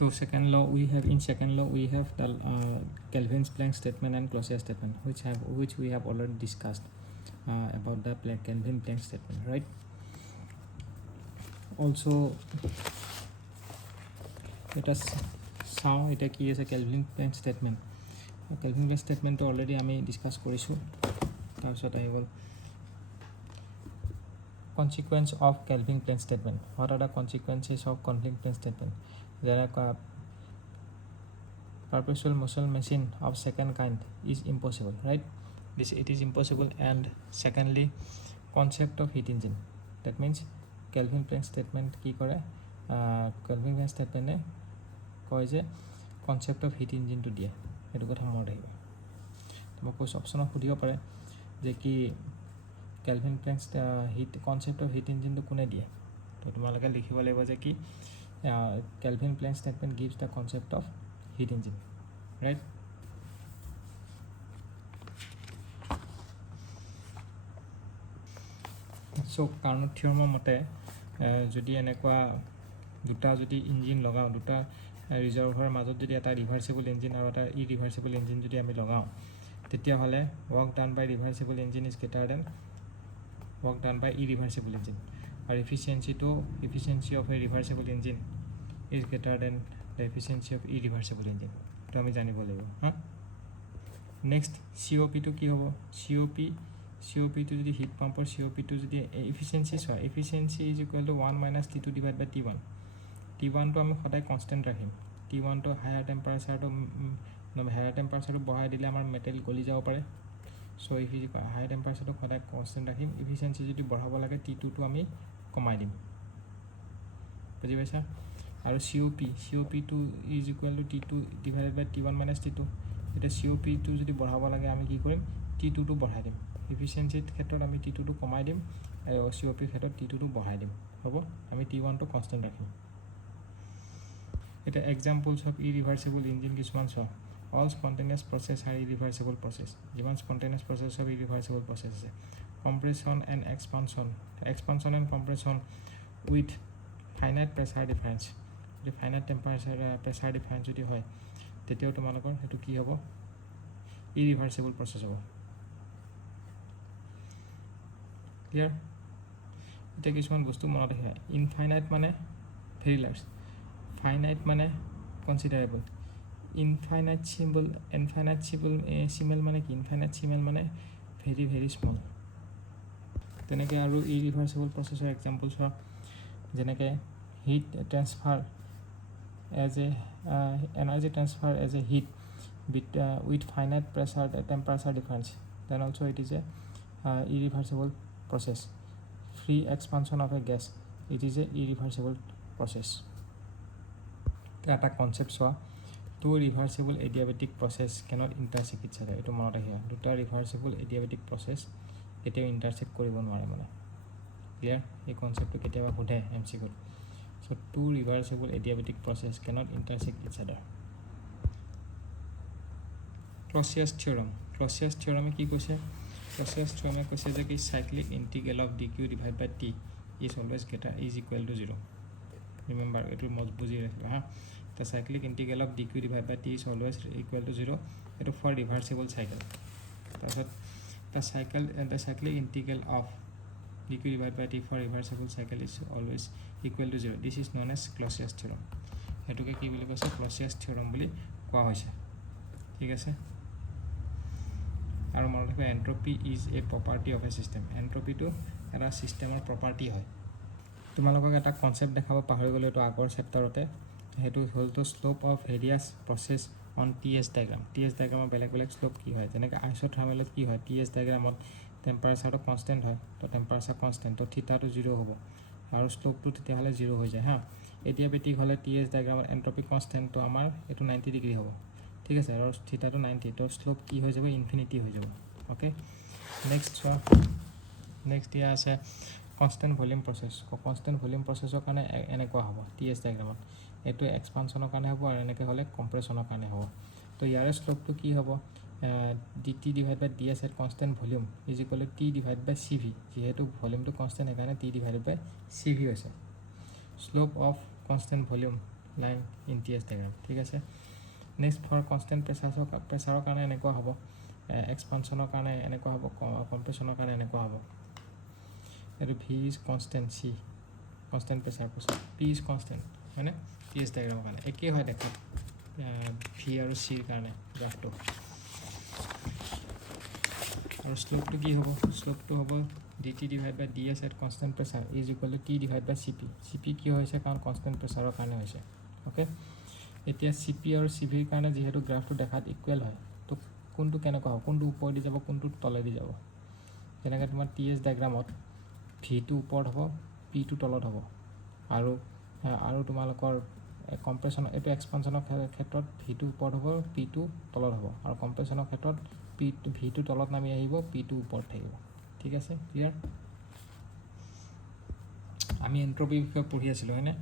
So second law we have in second law we have the Kelvin's Planck statement and Clausius statement, which we have already discussed about the Kelvin Planck statement, right? Also let us sound it is a Kelvin Planck statement. Kelvin Planck statement already I may discuss korisu. That's what I will. Consequence of Kelvin Planck statement. What are the consequences of Kelvin Planck statement? There are perpetual motion machine of second kind is impossible, right? It is impossible. And secondly, concept of heat engine. That means Kelvin Planck statement ki kore Kelvin Planck statement koi je concept of heat engine to dia etu kotha mon rahibo. Tuma koi option hudibo pare je ki Kelvin Planck heat concept of heat engine to kune dia. To tumaloke likhibo laibo je ki Kelvin Planck statement gives the concept of heat engine, right? So Carnot theorem mote jodi enekwa duta jodi engine lagao duta reservoir majot jodi eta reversible engine aru eta irreversible engine jodi ami lagao tetia hole work done by reversible engine is greater than work done by irreversible engine. Our efficiency of a reversible engine is greater than the efficiency of irreversible engine. To ami janibo laibo ha. Next COP to ki hobo COP to the heat pump or COP to the efficiency. So efficiency is equal to 1 minus T2 divided by T1. T1 to ami khoday constant rakhim. T1 to higher temperature to bahai dile amar metal goli jabo pare. So if is higher temperature to khoday constant rakhim. Efficiency jodi badhabo lage T2 to ami komai dim. Buji paisa? Aru COP2 is equal to T2 divided by T1 minus T2. Eta COP2 jodi badhabo lage ami ki korim T2 to badhai dim. Efficiency khetrot ami T2 to komai dim aru COP khetrot T2 to bahai dim. Hobo ami T1 to constant rakhim. Eta examples of irreversible engine kisman so all spontaneous process are irreversible process. Jiman spontaneous process of irreversible process compression and expansion and compression with finite pressure difference. The finite temperature pressure difference jodi hoy tetio tomalokor etu ki hobo irreversible process hobo. Clear? Eta kisman bostu monot rakhia. Infinite mane very large, finite mane considerable, infinite symbol mane ki infinite symbol mane very very small. Teneke aru irreversible process examples are jeneke heat transfer as a energy transfer as a heat with finite pressure temperature difference. Then also it is a irreversible process. Free expansion of a gas, it is a irreversible process. That concept so two reversible adiabatic process cannot intersect each other. Etu monot here duta reversible adiabatic process keteo intersect koribo nware mane. Clear? Ei concept to keteba hodhe MCQ. So two reversible adiabatic process cannot intersect each other. Clausius theorem ki koise? Clausius theorem koise je ki cyclic integral of dq divided by t is always is equal to 0. Remember it will most buji rakhiba ha. The cyclic integral of dq divided by t is always equal to 0. It is for reversible cycle. The cyclic integral of dq divided by t for reversible cycle is always equal to 0. This is known as Clausius theorem. Etuke ki boli koise Clausius theorem boli koa hoise. Thik ase? Aru monot rakhiba entropy is a property of a system. Entropy to era system or property hoy. Tumalokok eta concept dekhabo pahori gole to agor chapter ote hetu hol to slope of various process on TS diagram. TS diagram beleg slope ki hoy jeneke isothermal ki hoy TS diagram temperature to constant hoy to temperature constant to theta to 0 hobo aru slope to theta hole 0 hoy jay ha. Adiabatic hole TS diagram entropy constant to amar etu 90 degree hobo thik ase aru theta to 90 to slope ki hoy jabo infinity hoy jabo. Okay, next dia ase constant volume process. Constant volume process okane enekwa hobo TS diagram etu expansion okane hobo aru eneke hole compression okane hobo. To yare slope to ki hobo dt divided by ds at constant volume is equal to t divided by cv. Jehetu volume to constant ekane t divided by cv hoise. Slope of constant volume line in TS diagram ঠিক আছে next for constant প্ৰেছাৰৰ কাৰণে এনেকুৱা হ'ব এক্সপানশ্যনৰ কাৰণে এনেকুৱা হ'ব কম্প্ৰেশ্যনৰ কাৰণে এনেকুৱা হ'ব এইটো V is constant C constant pressure P is constant হয়নে টিএছ ডায়েগ্ৰামৰ কাৰণে একেই হয় দেখাত ভি আৰু চিৰ কাৰণে গ্ৰাফটো আৰু শ্লোপটো কি হ'ব শ্লোপটো হ'ব d T divide by d S at constant pressure is equal to T divide by C P কিয় হৈছে কাৰণ কনষ্টেণ্ট প্ৰেছাৰৰ কাৰণে হৈছে অ'কে এতিয়া চি পি আৰু চি ভিৰ কাৰণে যিহেতু গ্ৰাফটো দেখাত ইকুৱেল হয় তো কোনটো কেনেকুৱা হ'ব কোনটো ওপৰেদি যাব কোনটো তলেদি যাব যেনেকৈ তোমাৰ টি এছ ডায়েগ্ৰামত ভিটো ওপৰত হ'ব পিটো তলত হ'ব আৰু তোমালোকৰ কম্প্ৰেশ্যনৰ এইটো এক্সপানশ্যনৰ ক্ষেত্ৰত ভিটো ওপৰত হ'ব পিটো তলত হ'ব আৰু কম্প্ৰেশ্যনৰ ক্ষেত্ৰত ভিটো তলত নামি আহিব পিটো ওপৰত থাকিব ঠিক আছে ক্লিয়াৰ আমি এন্ট্ৰপিৰ বিষয়ে পঢ়ি আছিলোঁ হয়নে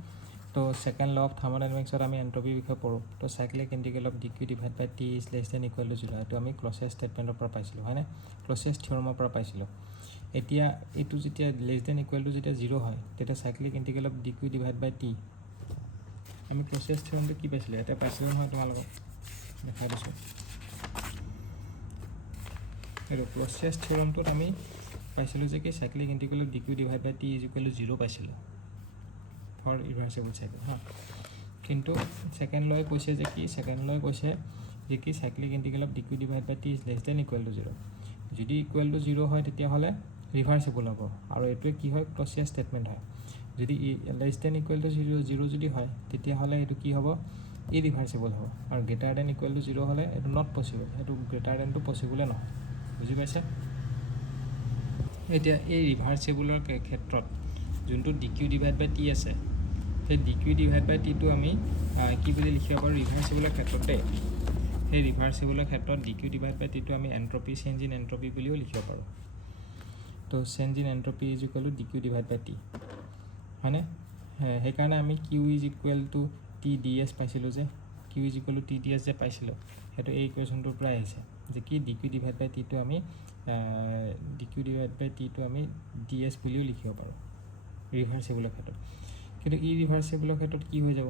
তো সেকেন্ড ল অফ থাৰ্মোডাইনামিক্সত আমি এন্ট্ৰপিৰ বিষয়ে পঢ়োঁ তো cyclic integral of d Q divide by T is less than equal to 0 এইটো আমি ক্লজেছ ষ্টেটমেণ্টৰ পৰা পাইছিলোঁ হয়নে ক্লজেছ থিয়ৰমৰ পৰা পাইছিলোঁ এতিয়া এইটো যেতিয়া লেছ দেন ইকুৱেল টু যেতিয়া 0 হয় তেতিয়া cyclic integral of d Q divide by T আমি ক্লজেছ থিয়ৰমটো কি পাইছিলোঁ এটা পাইছিলোঁ নহয় তোমালোকক দেখাই দিছোঁ এইটো ক্লজেছ থিয়ৰমটোত আমি পাইছিলোঁ যে কি cyclic integral of d Q divide by T is equal to 0 পাইছিলোঁ ফৰ ৰিভাৰ্চিবল চাইকেল হা কিন্তু সেকেন্ড লয় কৈছে যে কি সেকেন্ড লয় কৈছে যে কি cyclic integral of d Q divide by T is less than equal to 0 যদি ইকুৱেল টু 0 হয় তেতিয়াহ'লে ৰিভাৰ্চিবল হ'ব আৰু এইটোৱে কি হয় ক্লজেছ ষ্টেটমেণ্ট হয় যদি লেছ দেন ইকুৱেল টু 0 যদি হয় তেতিয়াহ'লে এইটো কি হ'ব ইৰিভাৰ্চিবল হ'ব আৰু গ্ৰেটাৰ দেন ইকুৱেল টু 0 হ'লে এইটো নট পচিবল এইটো গ্ৰেটাৰ দেনটো পচিবলে নহয় বুজি পাইছে এতিয়া এই ৰিভাৰ্চিবলৰ ক্ষেত্ৰত যোনটো ডিকিউ ডিভাইড বাই টি আছে সেই ডিকিউ ডিভাইড বাই টিটো আমি কি বুলি লিখিব পাৰোঁ ৰিভাৰ্চিবলৰ ক্ষেত্ৰতে সেই ৰিভাৰ্চিবলৰ ক্ষেত্ৰত ডিকিউ ডিভাইড বাই টিটো আমি এন্ট্ৰপি চেঞ্জ ইন এন্ট্ৰপি বুলিও লিখিব পাৰোঁ তো change in entropy is equal to d Q divide by T হয়নে সেইকাৰণে আমি Q is equal to T d S পাইছিলোঁ যে Q is equal to T d S যে পাইছিলোঁ সেইটো এই ইকুৱেশ্যনটোৰ পৰা আহিছে যে কি ডিকিউ ডিভাইড বাই টিটো আমি ডি এছ বুলিও লিখিব পাৰোঁ ৰিভাৰ্চিবলৰ ক্ষেত্ৰত কিন্তু ইৰিভাৰ্চিবলৰ ক্ষেত্ৰত কি হৈ যাব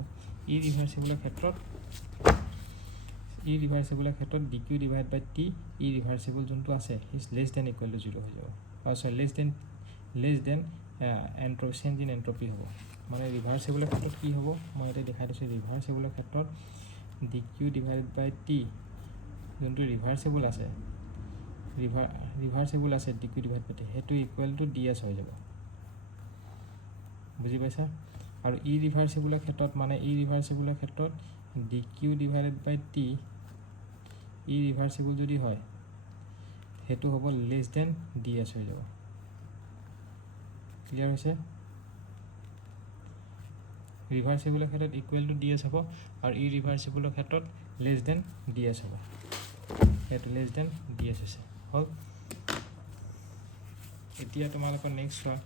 ইৰিভাৰ্চিবলৰ ক্ষেত্ৰত d Q divide by T irreversible যোনটো আছে is less than equal to 0 হৈ যাব sorry less than change in entropy হ'ব মানে ৰিভাৰ্চিবলৰ ক্ষেত্ৰত কি হ'ব মই এতিয়া দেখাই দিছোঁ ৰিভাৰ্চিবলৰ ক্ষেত্ৰত ডিকিউ ডিভাইড বাই টি যোনটো ৰিভাৰ্চিবল আছে ডিকিউ ডিভাইড বাই টি সেইটো ইকুৱেল টু ডি এছ হৈ যাব বুজি পাইছা আৰু ইৰিভাৰ্চিবলৰ ক্ষেত্ৰত ডিকিউ ডিভাইডেড বাই টি ইৰিভাৰ্চিবল যদি হয় সেইটো হ'ব লেছ দেন ডি এছ হৈ যাব ক্লিয়াৰ হৈছে ৰিভাৰ্চিবলৰ ক্ষেত্ৰত ইকুৱেল টু ডি এছ হ'ব আৰু ইৰিভাৰ্চিবলৰ ক্ষেত্ৰত লেছ দেন ডি এছ হ'ব সেইটো লেছ দেন ডি এছ হৈছে হ'ল এতিয়া তোমালোকৰ নেক্সট চোৱা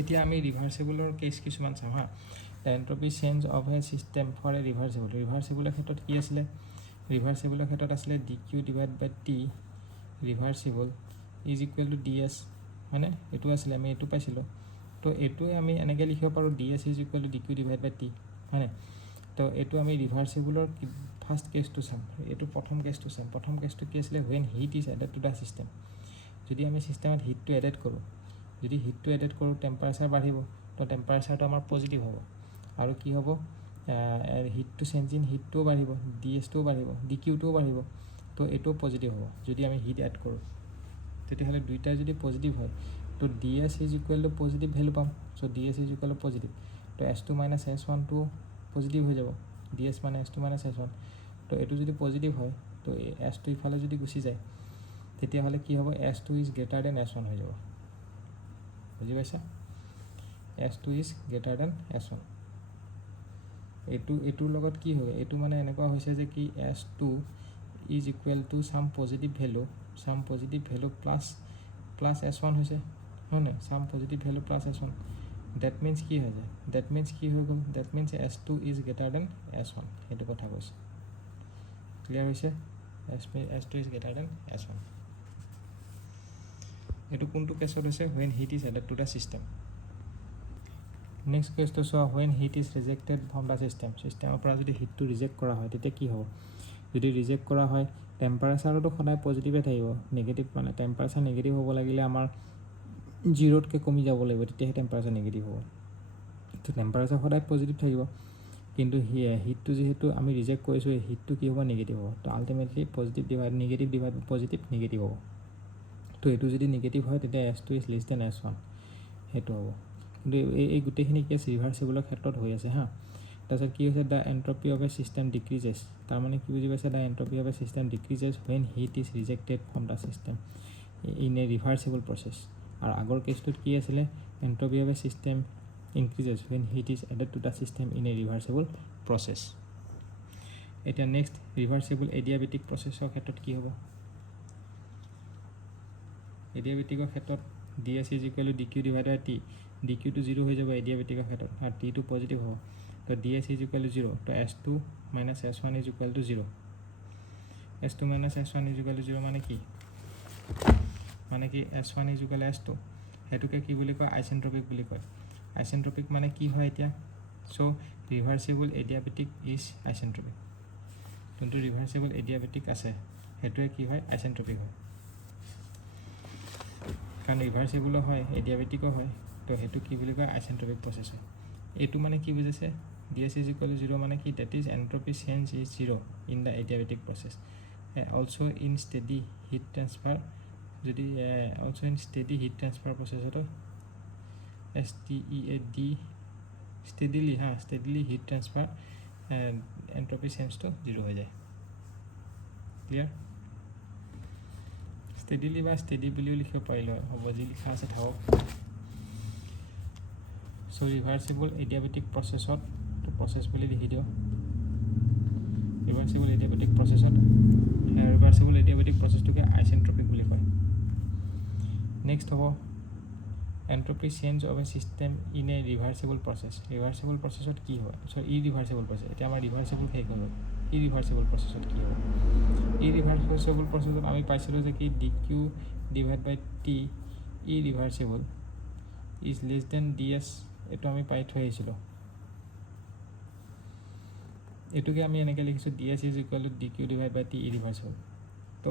এতিয়া আমি ৰিভাৰ্চিবলৰ কেছ কিছুমান চাম হা the entropy change of a system for a ৰিভাৰ্চিবলৰ ক্ষেত্ৰত কি আছিলে ৰিভাৰ্চিবলৰ ক্ষেত্ৰত আছিলে d Q divide by T reversible is equal to d S হয়নে এইটো আছিলে আমি এইটো পাইছিলোঁ তো এইটোৱে আমি এনেকৈ লিখিব পাৰোঁ d S is equal to d Q divide by T হয়নে তো এইটো আমি ৰিভাৰ্চিবলৰ ফাৰ্ষ্ট কেছটো চাম এইটো প্ৰথম কেছটো কি আছিলে when heat is added to the system যদি আমি চিষ্টেমত হিটটো এডেড কৰোঁ টেম্পাৰেচাৰ বাঢ়িব তো টেম্পাৰেচাৰটো আমাৰ পজিটিভ হ'ব আৰু কি হ'ব হিটটো চেঞ্জ ইন হিটটোও বাঢ়িব ডি এছটোও বাঢ়িব ডি কিউটোও বাঢ়িব তো এইটোও পজিটিভ হ'ব যদি আমি হিট এড কৰোঁ তেতিয়াহ'লে দুইটাই যদি পজিটিভ হয় তো d S is equal to positive value পাম চ' d S is equal to positive তো এছ টু মাইনাছ এছ ওৱানটো পজিটিভ হৈ যাব ডি এছ মানে S two minus S one তো এইটো যদি পজিটিভ হয় তো এছটো ইফালে যদি গুচি যায় তেতিয়াহ'লে কি হ'ব S two is greater than S one হৈ যাব বুজি পাইছা S two is greater than S one এইটোৰ লগত কি হয় এইটো মানে এনেকুৱা হৈছে যে কি S two is equal to some positive value plus S one হৈছে হয় নাই some positive value plus S one that means কি হৈ যায় that means S two is greater than S one সেইটো কথা কৈছে ক্লিয়াৰ হৈছে S two is greater than S one এইটো কোনটো কেছত হৈছে when heat is added to the system next কেছটো চোৱা when heat is rejected from the system সিস্টেমৰ পৰা যদি হিটটো ৰিজেক্ট কৰা হয় তেতিয়া কি হ'ব যদি ৰিজেক্ট কৰা হয় টেম্পাৰেচাৰটো সদায় পজিটিভে থাকিব নেগেটিভ মানে টেম্পাৰেচাৰ নেগেটিভ হ'ব লাগিলে আমাৰ 0তকৈ কমি যাব লাগিব তেতিয়াহে টেম্পাৰেচাৰ নেগেটিভ হ'ব তো টেম্পাৰেচাৰ সদায় পজিটিভ থাকিব কিন্তু হিটটো যেহেতু আমি ৰিজেক্ট কৰিছোঁ এই হিটটো কি হ'ব নেগেটিভ হ'ব তো ultimately positive divide negative positive negative হ'ব তো এইটো যদি নেগেটিভ হয় তেতিয়া S2 is less then S1 সেইটো হ'ব কিন্তু এই গোটেইখিনি কেছ ৰিভাৰ্চিবলৰ ক্ষেত্ৰত হৈ আছে হা তাৰপিছত কি হৈছে the entropy of a system decreases তাৰমানে কি বুজি পাইছে the entropy of a system decreases when heat is rejected from the system in a reversible process আৰু আগৰ কেছটোত কি আছিলে entropy of a system increases when heat is added to the system in a reversible process এতিয়া next ৰিভাৰ্চিবল adiabatic processor ক্ষেত্ৰত কি হ'ব এডিয়াবেটিকৰ ক্ষেত্ৰত ds is equal to dq divided by t dq to 0 হৈ যাব এডিয়াবেটিকৰ ক্ষেত্ৰত আৰু t to পজিটিভ হ'ব তো ds is equal to 0 তো s2 minus s1 is equal to 0 s2 minus s1 is equal to 0 মানে কি s1 is equal to s2 হেতুকে কি বুলি কয় আইসেন্ট্ৰপিক বুলি কয় আইসেন্ট্ৰপিক মানে কি হয় এতিয়া সো ৰিভাৰ্চিবল এডিয়াবেটিক ইজ আইসেন্ট্ৰপিক যোনটো ৰিভাৰ্চিবল এডিয়াবেটিক আছে হেতুৱে কি হয় আইসেন্ট্ৰপিক হয় কাৰণ ৰিভাৰ্চিবল হয় এডিয়াবেটিকো হয় তো হেতু কি বুলি কয় আইসেন্ট্ৰপিক প্ৰসেছ হয় এটো মানে কি বুজিছে ds is equal to 0 মানে কি that is entropy change is 0 in the adiabatic process also in steady heat transfer যদি also in steady heat transfer process তো steadily heat transfer and entropy change to 0 হৈ যায় clear steadily বা steady বুলিও লিখিব পাৰিলো হ'ব যি লিখা আছে থাকক so reversible adiabatic processত তো process বুলি লিখি দিও reversible adiabatic processটোকে আইসেন্ট্ৰপিক বুলি কয় next হ'ব entropy change of a system in a reversible process reversible processত কি হয় so irreversible process এটা আমাৰ reversible শেষ হ'ল irreversible processত কি হয় irreversible processত আমি পাইছিলো যে কি dq divided by t irreversible is less than ds এটো আমি পাই থৈ আহিছিলো এটোকে আমি এনেকৈ লিখিছো ds is equal to dq divided by t irreversible তো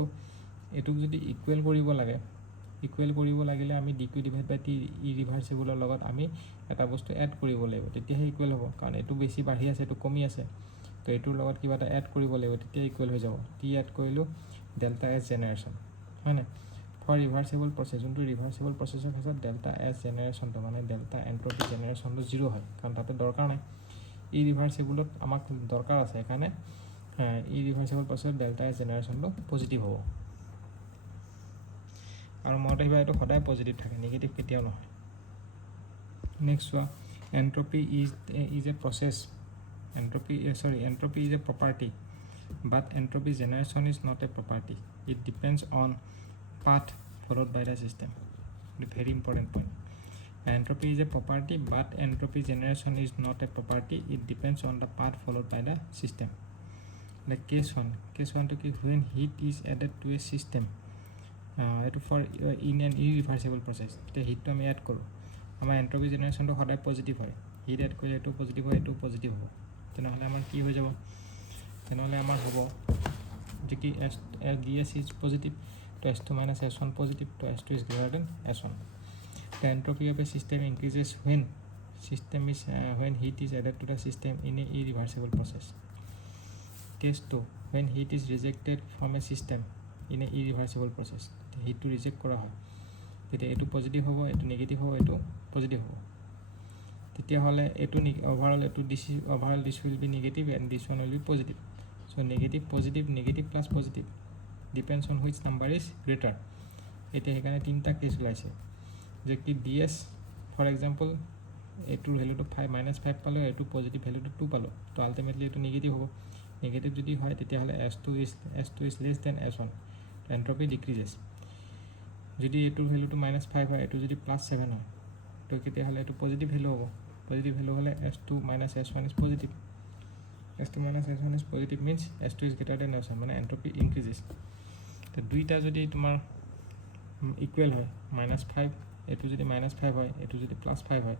এটোক যদি ইকুৱেল কৰিব লাগিলে আমি dq divided by t irreversibleৰ লগত আমি এটা বস্তু এড কৰিব লাগিব তেতিয়াহে ইকুৱেল হ'ব কাৰণ এটো বেছি বাঢ়ি আছে এটো কমি আছে তো এটোৰ লগত কিবা এটা এড কৰিব লাগিব তেতিয়া ইকুৱেল হৈ যাব t এড কৰিলো ডেল্টা s জেনাৰেশন হয় না ফৰ ৰিভাৰ্চিবল প্ৰসেছ যোনটো ৰিভাৰ্চিবল প্ৰসেছৰ ক্ষেত্ৰত ডেল্টা s জেনাৰেশনটো মানে ডেল্টা এন্ট্ৰপি জেনাৰেশনটো 0 হয় কাৰণ তাতে দৰকাৰ নাই ইৰিভাৰ্চিবলত আমাক দৰকাৰ আছে কাৰণে ইৰিভাৰ্চিবল প্ৰসেছত ডেল্টা s জেনাৰেশনটো পজিটিভ হ'ব আৰু মত আহিবা এটো সদায় পজিটিভ থাকে নেগেটিভ কেতিয়াও নহয় নেক্সট ওয়া entropy is a process entropy is a property but entropy generation is not a property it depends on path followed by the system very important point entropy is a property but entropy generation is not a property it depends on the path followed by the system like case 1 to when heat is added to a system for in an irreversible process the heat to আমি add কৰো আমাৰ entropy generation to সদায় positive হয় heat add কৰিলে এটো positive হয় এটো positive হ'ব তেনেহলে আমাৰ কি হৈ যাব তেনেহলে আমাৰ হ'ব যে কি ds is positive to s2 minus s1 positive to s2 is greater than s1 the entropy of a system increases when heat is added to the system in a irreversible process case 2 when heat is rejected from a system in a irreversible process the heat to reject করা হয় তেতিয়া এটো positive হ'ব এটো negative হ'ব এটো positive হ'ব তেতিয়া হলে এটো overall this will be negative and this one will be positive so negative plus positive depends on which number is greater এটা এখানে তিনটা কেস লাইছে যে কি ds for example এটোৰ ভ্যালুটো 5 -5 পালো এটো পজিটিভ ভ্যালুটো 2 পালো তো আলটিমেটলি এটো নেগেটিভ হ'ব নেগেটিভ যদি হয় তেতিয়া হলে s2 is less than s1 entropy decreases যদি এটোৰ ভ্যালুটো -5 হয় এটো যদি +7 হয় তো কেতিয়া হলে এটো পজিটিভ ভ্যালু হ'ব পজিটিভ ভ্যালু হলে s2 - s1 is positive s2 - s1 is positive means s2 is greater than s1 মানে entropy increases তো দুইটা যদি তোমাৰ ইকুৱেল হয় -5 এইটো যদি -5 হয় এইটো যদি +5 হয়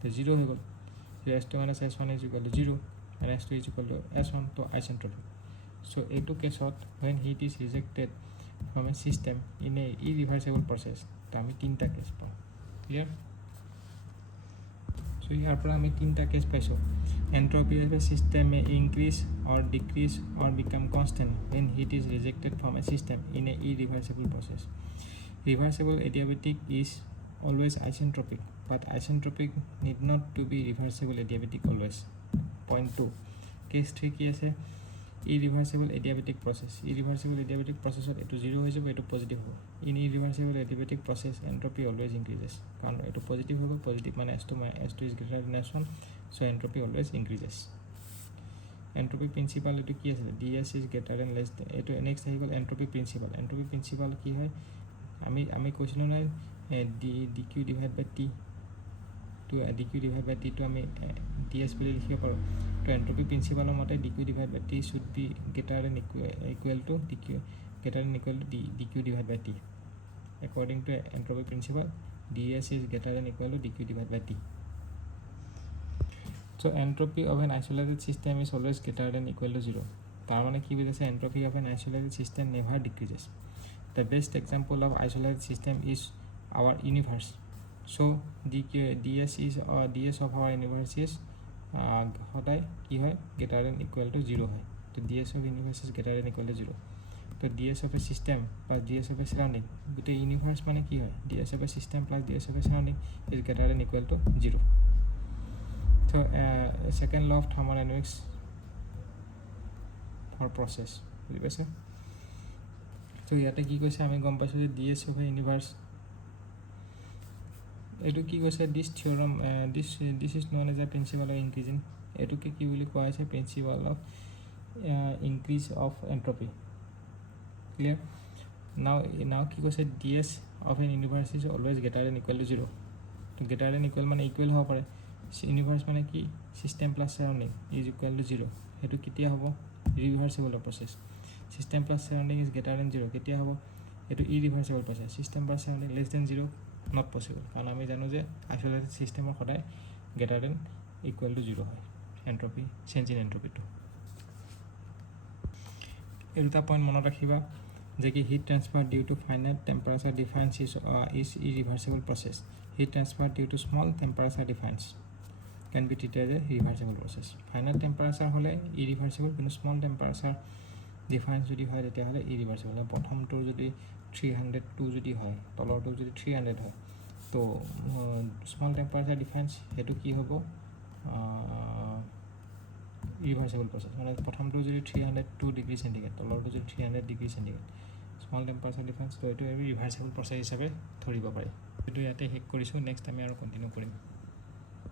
তো 0 হৈ গ'ল s2 - s1 is equal to 0 and s2 is equal to s1 তো আইচেন্ট্ৰপিক so এইটো কেছত when heat is rejected from a system in a irreversible process তো আমি তিনটা কেছ পাওঁ ক্লিয়াৰ so ইয়াৰ পৰা আমি তিনটা কেছ পাইছোঁ entropy of a system may increase or decrease or become constant when heat is rejected from a system in a irreversible process reversible adiabatic is always isentropic but isentropic need not to be reversible adiabatic always point 2 case 3 কি আছে irreversible adiabatic process irreversible adiabatic process এটো 0 হৈ যাব এটো positive হ'ব in irreversible adiabatic process entropy always increases কাৰণ এটো positive হ'ব পজিটিভ মানে s2 is greater than s1 so entropy always increases entropy principle এটো কি আছে ds is greater than less than এটো next আহি গ'ল entropy principle কি হয় আমি কৈছিলো না dq divided by t to dq divided by t to আমি ds বুলি লিখিব পাৰো তো entropy principle মতে dq divided by t should be greater than equal to dq greater than equal to dq divided by t according to entropy principle ds is greater than equal to dq divided by t so entropy of an isolated system is always greater than equal to 0 তাৰ মানে কি বুজাইছে entropy of an isolated system never decreases the best example of isolated system is our universe so ds of our universe is সদায় কি হয় greater than equal to 0 হয় তো ds of universe is greater than equal to 0 তো ds of a system plus ds of a surrounding গোটেই universe মানে কি হয় ds of a system plus ds of a surrounding is greater than equal to 0 so second law of thermodynamics for process বুজি পাইছে তো ইয়াতে কি কৈছে আমি গম পাইছো যে ds of a universe এটো কি কৈছে this theorem this is known as a principle of increasing এটো কি বুলি কোৱা আছে principle of increase of entropy clear now কি কৈছে ds of an universe is always greater than equal to 0 তো greater than equal মানে equal হ'ব পাৰে universe মানে কি system plus surrounding is equal to 0 এটো কেতিয়া হ'ব reversible process system plus surrounding is greater than 0 কেতিয়া হ'ব এটো irreversible process system plus surrounding less than 0 not possible কাৰণ আমি জানো যে isolated system সদায় greater than equal to 0 হয় entropy change in entropy to এটা পইণ্ট মনত ৰাখিবা যে কি heat transfer due to finite temperature difference is irreversible process heat transfer due to small temperature difference can be treated as a reversible process finite temperature হলে irreversible কিন্তু small temperature difference যদি হয় তেতিয়াহলে irreversible প্ৰথমটো যদি 302 যদি হয় তলৰটো যদি 300 হয় তো small temperature difference হেতু কি হ'ব reversible process মানে প্ৰথমটো যদি 302 ডিগ্ৰী সেন্টিগ্ৰেড তলৰটো যদি 300 ডিগ্ৰী সেন্টিগ্ৰেড small temperature difference তো এটো reversible process হিচাপে ধৰিব পাৰি এটো ইয়াতে হেক কৰিছো নেক্সট আমি আৰু কন্টিনিউ কৰিম